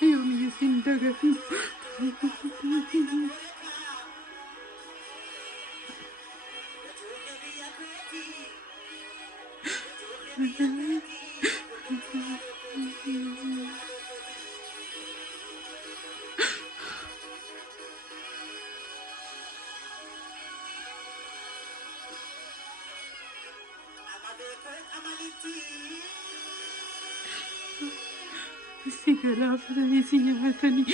Io mi sindaco. Si calafra di signatani.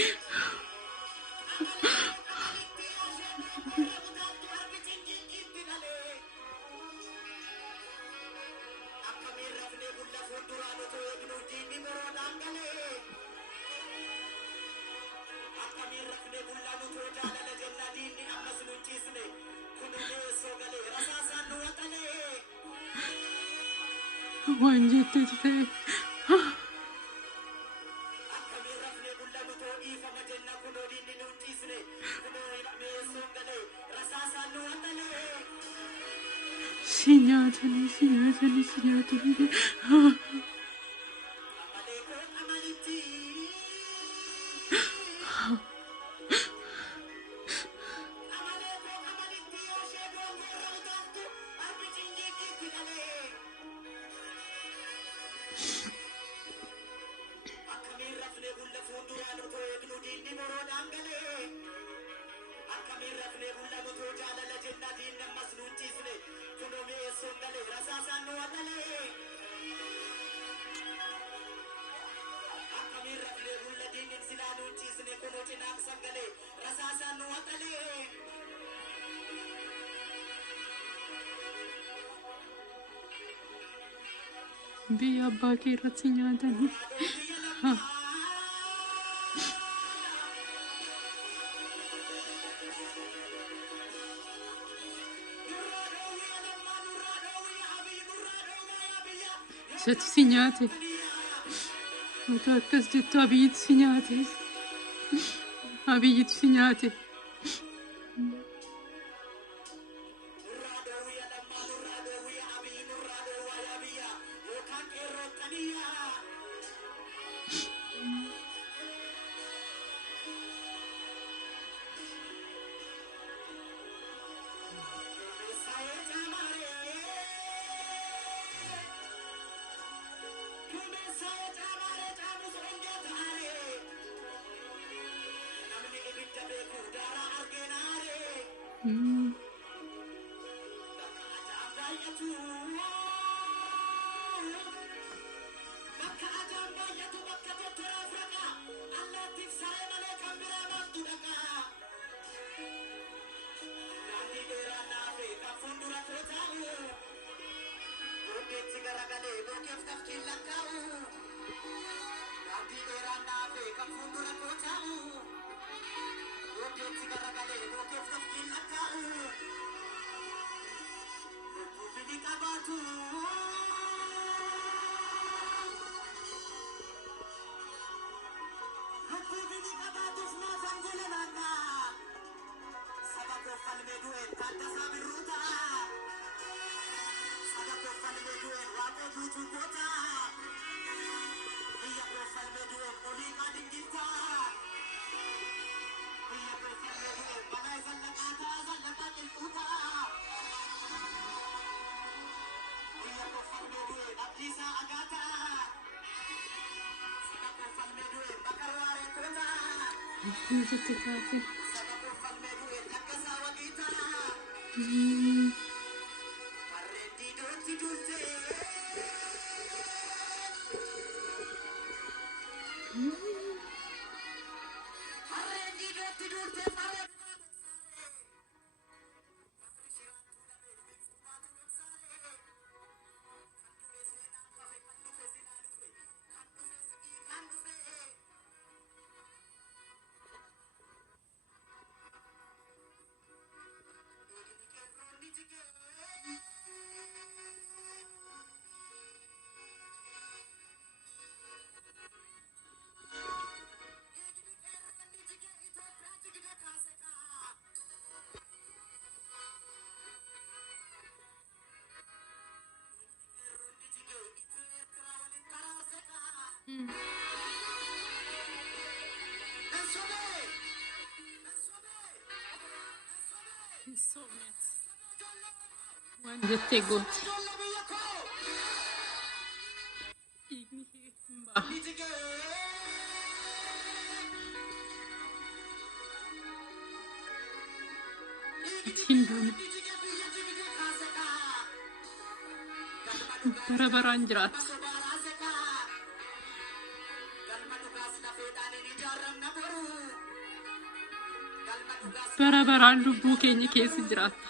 Mangiate te. Signatani, signatani, signatani. Biyya abbaa kee irratti nyaatanii. Isatti si nyaate. Utuu akkas jettu abiyyitu si nyaate. Abiyyitu si nyaate. Jette taate. Waan jettee gooti. Dhiigni kee hin ba'a. Ittiin duuna. Bara baraan jiraata. Bara baraan lubbuu keenya keessa jiraata.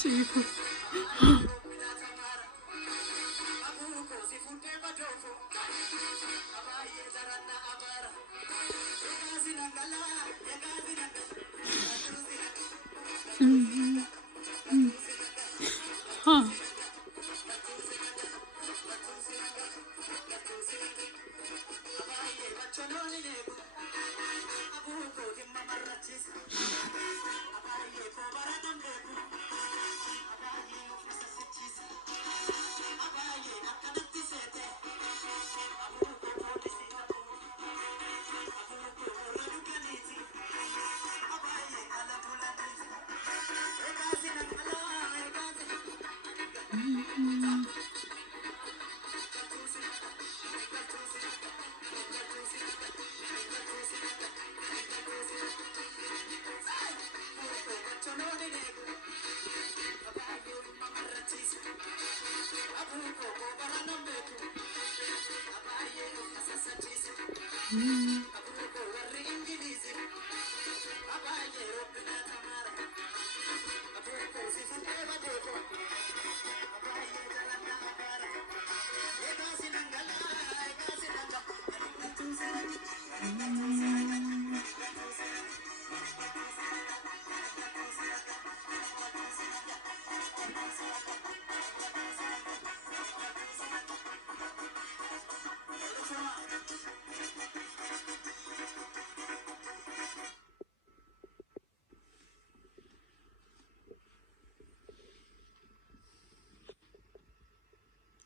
Chico. Huh.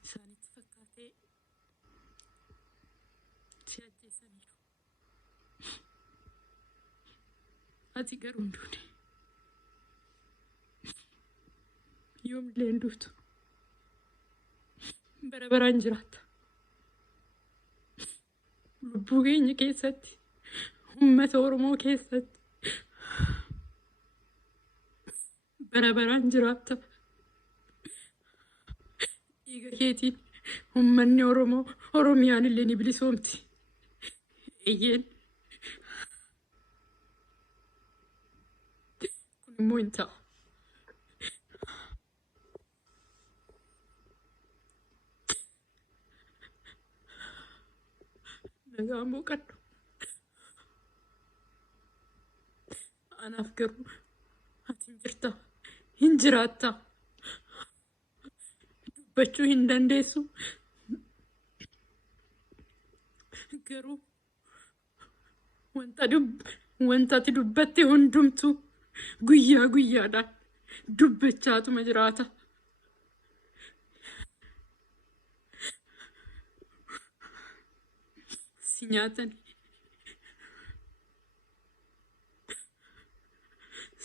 Isaanitti fakkaatee si ajjeesaniiru. Ati garuu hin duune. Yoomillee hin duutu. Bara baraan jiraatta. Lubbuu keenya keessatti uummata Oromoo keessatti bara baraan jiraatta. Dhiiga keetiin uummanni Oromoo Oromiyaan illee ni bilisoomti. Eeyyeen kun immoo hin ta'a. Nagaan boqadhu. Anaaf garuu ati hin jirta, hin jiraatta. Dubbachuu hin dandeessu. Garuu wanta ati dubbatte hundumtuu guyyaa guyyaadhaan dubbachaatuma jiraata. Si nyaatani.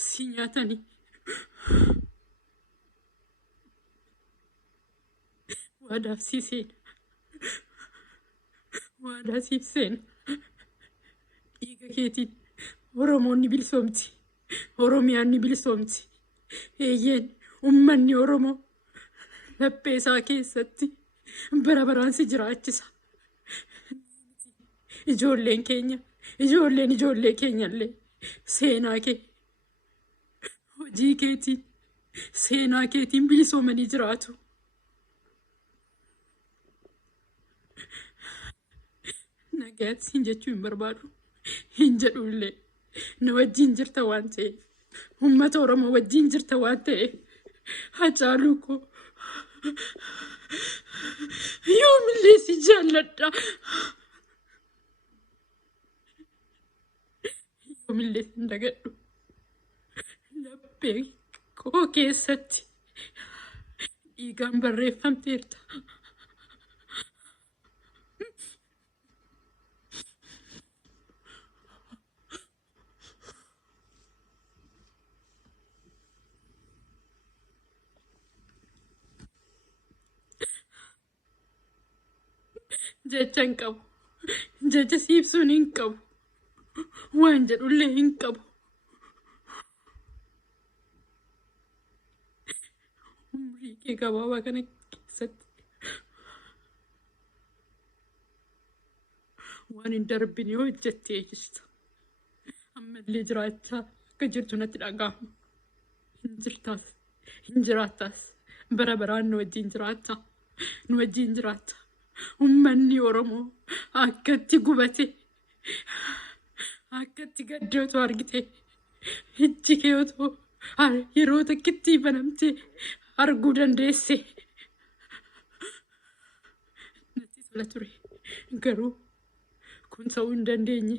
Si nyaatani. Waadaaf si seena. Waadaa siif seena. Dhiiga keetiin Oromoon ni bilisoomti. Oromiyaan ni bilisoomti. Eeyyeen uummanni Oromoo laphee isaa keessatti bara baraan si jiraachisa. Ijoolleen keenya, ijoolleen ijoollee keenyallee seenaa kee, hojii keetiin, seenaa keetiin bilisoomanii jiraatu. Nagaatti hin jechuu hin barbaadu. Hin jedhullee na wajjin jirta waan ta'eef, uummata Oromoo wajjin jirta waan ta'eef, Hacaaluu koo yoomillee si jaalladha. Yoomillee hin dagadhu. Laphee koo keessatti dhiigaan barreeffamteerta. Jecha hin qabu. Jecha siibsuun hin qabu. Waan jedhullee hin qabu. Umrii kee gabaabaa kana keessatti waan hin darbine hojjettee jirta. Ammallee jiraachaa akka jirtu natti dhaga'ama. Hin jirtaas, hin jiraattaas. Bara baraan nu wajjin jiraatta. Nu wajjin jiraatta. Uummanni Oromoo akkatti gubate, akkatti gaddootu argite, ijji kee otoo yeroo takkitti banamte arguu dandeesse. Natti tola ture. Garuu kun ta'uu hin dandeenye.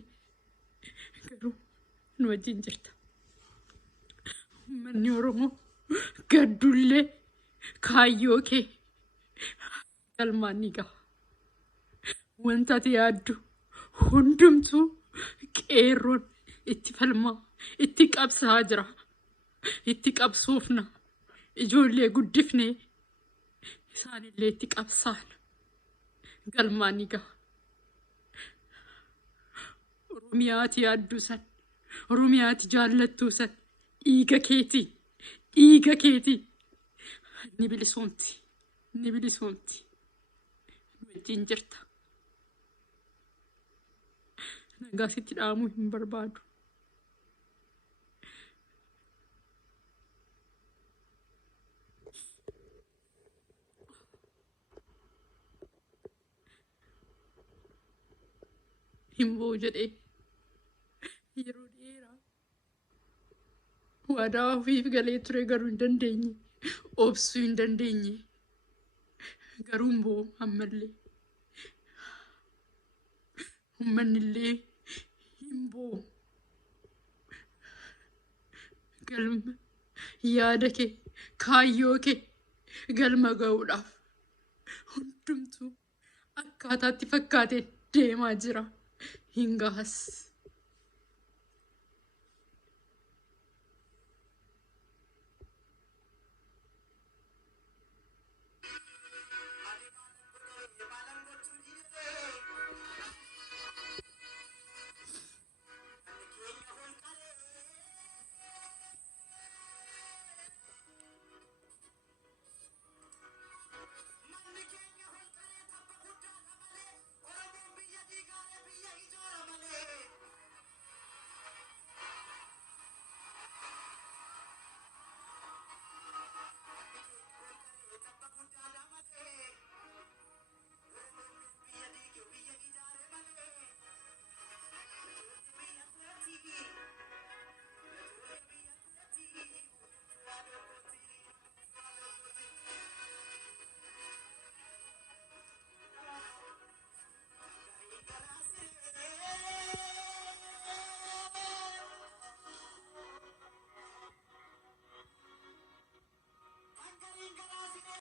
Garuu nu wajjin jirta. Uummanni Oromoo gaddullee kaayyoo kee galmaan ni gaha. Wanta ati yaaddu hundumtuu qeerroon itti falmaa, itti qabsaa jira. Itti qabsoofna. Ijoollee guddifnee isaanillee itti qabsaan galmaan ni gaha. Oromiyaati yaaddu san, Oromiyaati jaallattu san dhiiga keetii, dhiiga keetii ni bilisoomti, ni bilisoomti. Nu wajjin jirta. Nagaa sitti dhaamuu hin barbaadu. Himboo jedhee yeroo dheeraa waadaa ofiif galee ture garuu hin dandeenye. Obsuu hin dandeenye. Garuu himboo ammallee uummanillee himboo galma yaada kee kaayyoo kee galma ga'uudhaaf hundumtuu akkaataatti fakkaatee deemaa jira. Hin gahas.